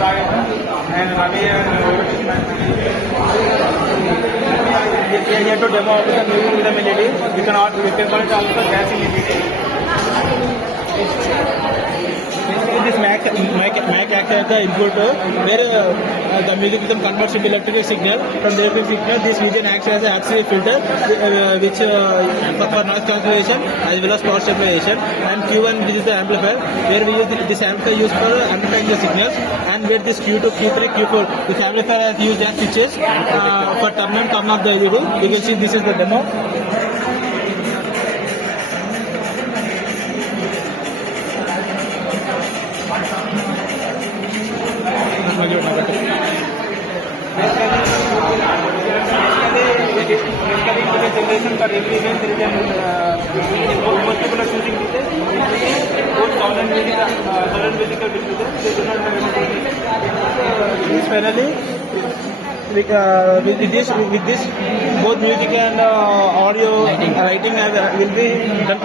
and Ravi and here to demo of the music with the melody. You can call it also dancing melody. Basically, this Mac acts as the input where the music system converts into electrical signal. From the electrical signal, this region acts as an absolute filter, which for noise cancellation as well as power stabilization. And Q1, this is the amplifier, where we use this amplifier used for amplifying the signals. And where this Q2, Q3, Q4, this amplifier is used as switches for turn on, turn off the LED. You can see this is the demo. Generation for every event there is a most people are choosing this. Both sound and music are distributed. They do not have any. This finally with this both music and audio lighting will be done.